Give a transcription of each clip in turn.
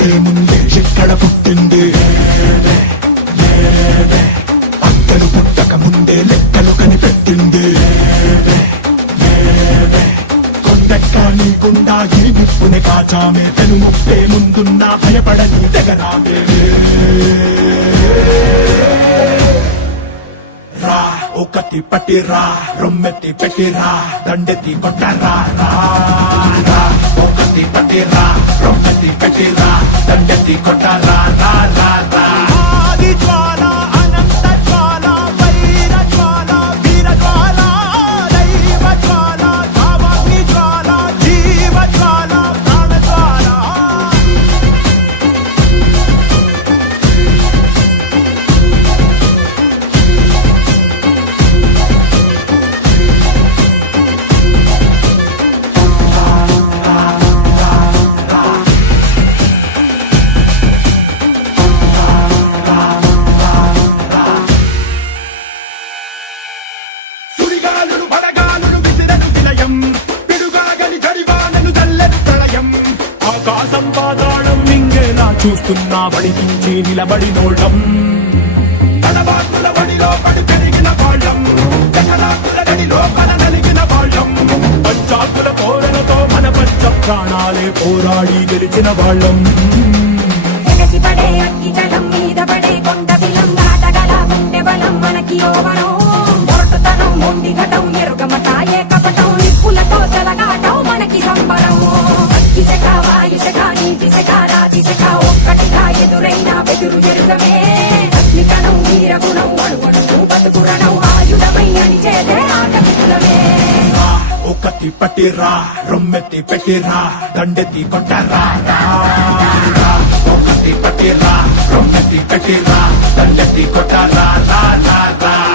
పుట్టేముంది ఎక్కడ పుట్టింది అత్తలు పుట్టక ముందే లెక్కలు కనిపెట్టింది కొండక్క నీకుండా ఈ నిప్పుని కాచామే తెను ముప్పే ముందున్నా భయపడని తెగరామే రా ఒకటి పట్టిరా రొమ్మెత్తి పెట్టిరా దండెత్తి కొట్టరా రా. பத்தி பத்திரா? ரொம்பத்தி பெட்டிரா தண்டத்தி கொட்டாரா? ரா ரா ரா. చూస్తున్నా వడికించి నిలబడినోళ్ళం పంచాకుల పోరలతో మన పంచ ప్రాణాలే పోరాడి గెలిచిన వాళ్ళం. మీద పడే కొండ కొట్టిరా రొమ్మెత్తి పెట్టిరా దండెత్తి కొట్టరా. రొమ్మెత్తి పెట్టిరా రొమ్మెత్తి పెట్టిరా దండెత్తి కొట్టరా. రా రా రా.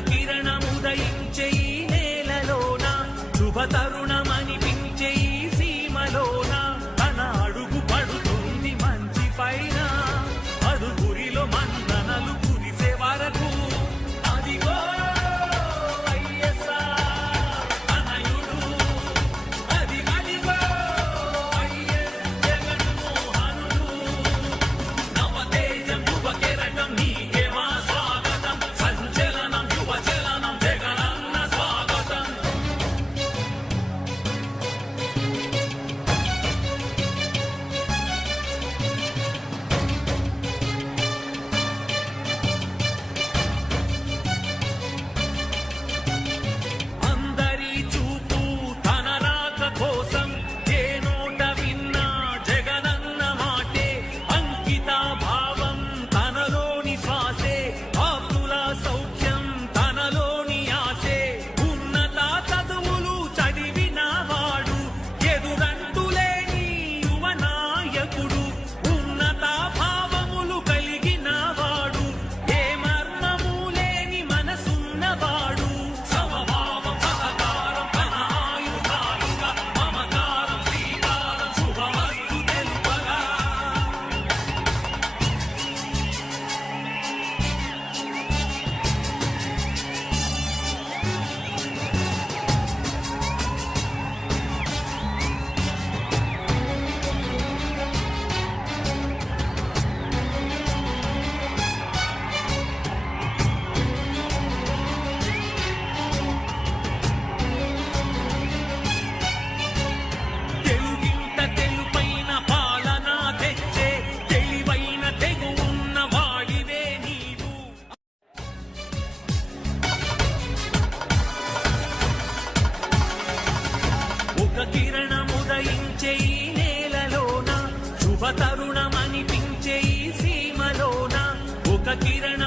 ಕಿರಣ ಮುಖ ಕಿರಣ